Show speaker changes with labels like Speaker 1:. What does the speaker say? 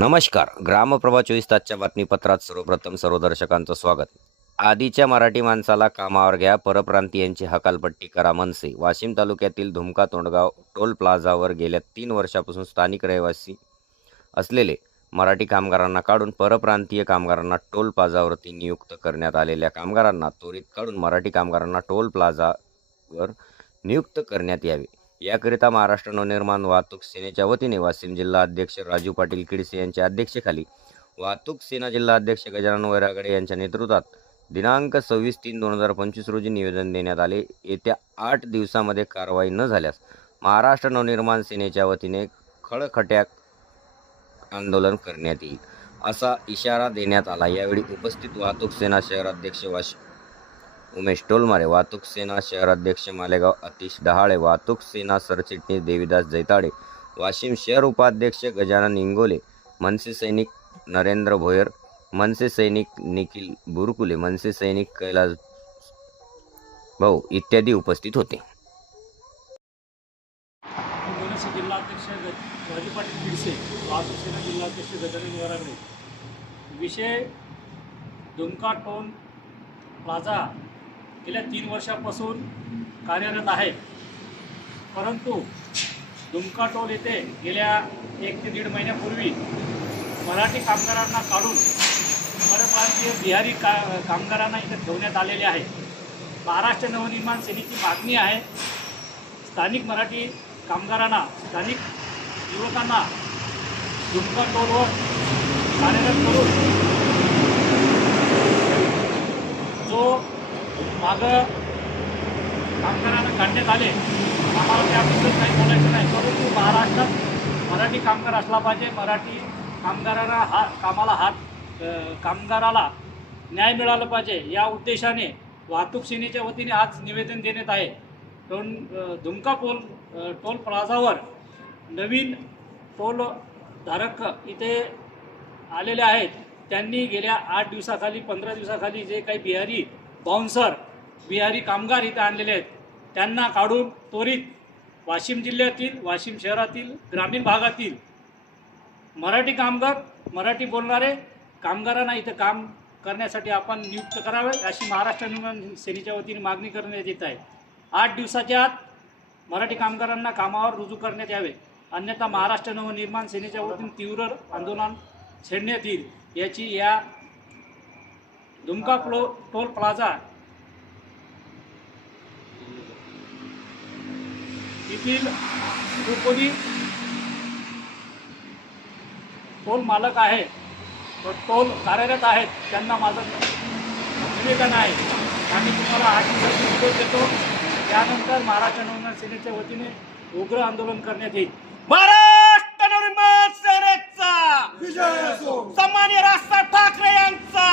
Speaker 1: नमस्कार. ग्रामप्रभा चोवीस तासच्या बातमीपत्रात सर्वप्रथम सर्व दर्शकांचं स्वागत. आधीच्या मराठी माणसाला कामावर घ्या परप्रांतीयांची हकालपट्टी करा मनसे. वाशिम तालुक्यातील धुमका तोंडगाव टोल प्लाझावर गेल्या तीन वर्षापासून स्थानिक रहिवासी असलेले मराठी कामगारांना काढून परप्रांतीय कामगारांना टोल प्लाझावरती नियुक्त करण्यात आलेल्या कामगारांना त्वरित काढून मराठी कामगारांना टोल प्लाझावर नियुक्त करण्यात यावे. याकरिता महाराष्ट्र नवनिर्माण वाहतूक सेनेच्या वतीने वाशिम जिल्हा अध्यक्ष राजू पाटील किडसे यांच्या अध्यक्षतेखाली वाहतूक सेना जिल्हा अध्यक्ष गजानन वैरागडे यांच्या नेतृत्वात दिनांक सव्वीस तीन दोन हजार पंचवीस रोजी निवेदन देण्यात आले. येत्या आठ दिवसामध्ये कारवाई न झाल्यास महाराष्ट्र नवनिर्माण सेनेच्या वतीने खळखट्याक आंदोलन करण्यात येईल असा इशारा देण्यात आला. यावेळी उपस्थित वाहतूक सेना शहराध्यक्ष वाश उमेश टोलमारे वाहतूक सेना शहराध्यक्ष मालेगाव अतिश डहाळे वाहतूक सेना सरचिटणीस देवीदास जैताडे वाशिम शहर उपाध्यक्ष गजानन इंगोले मनसे सैनिक नरेंद्र भोयर मनसे सैनिक निखिल बुरकुले मनसे सैनिक कैलास भाऊ इत्यादी उपस्थित होते.
Speaker 2: जिल्हाध्यक्ष गजानन विषय दुमका टोन प्लाझा गेल्या तीन वर्षापासून कार्यरत आहे. परंतु दुमका टोल येथे गेल्या एक ते दीड महिन्यापूर्वी मराठी कामगारांना काढून परप्रांतीय बिहारी का कामगारांना इथे ठेवण्यात आलेले आहे. महाराष्ट्र नवनिर्माण सेनेची मागणी आहे स्थानिक मराठी कामगारांना स्थानिक युवकांना दुमका टोलवर कार्यरत करून जो मागं कामगारांना काढण्यात आले आम्हाला त्याबद्दल काही बोलायचं नाही. परंतु महाराष्ट्रात. मराठी कामगार असला पाहिजे. मराठी कामगारांना हा कामाला हात कामगाराला न्याय मिळाला पाहिजे. या उद्देशाने वाहतूक सेनेच्या वतीने आज निवेदन देण्यात आहे. टोल धुमका पोल टोल टोल प्लाझावर नवीन टोल धारक इथे आलेले आहेत. त्यांनी गेल्या आठ दिवसाखाली पंधरा दिवसाखाली जे काही बिहारी बाउन्सर बिहारी कामगार इथं आणलेले आहेत. त्यांना काढून त्वरित वाशिम जिल्ह्यातील वाशिम शहरातील ग्रामीण भागातील मराठी कामगार मराठी बोलणारे कामगारांना इथं काम करण्यासाठी आपण नियुक्त करावे अशी महाराष्ट्र निर्माण सेनेच्या वतीने मागणी करण्यात येत आहे. आठ दिवसाच्या आत मराठी कामगारांना कामावर रुजू करण्यात यावे. अन्यथा महाराष्ट्र नवनिर्माण सेनेच्या वतीने तीव्र आंदोलन छेडण्यात येईल. याची या दुमका प्लो टोल प्लाझा येथील ग्रुपनी टोल मालक आहे. टोल कार्यरत आहेत. त्यांना माझं निवेदन आहे. आम्ही तुम्हाला आठ दिवस देतो. त्यानंतर महाराष्ट्र नवनाथ सेनेच्या वतीने उग्र आंदोलन करण्यात येईल.
Speaker 3: महाराष्ट्र नवनिर्माण सेनेचा सन्मान्य राजसाहेब ठाकरे यांचा.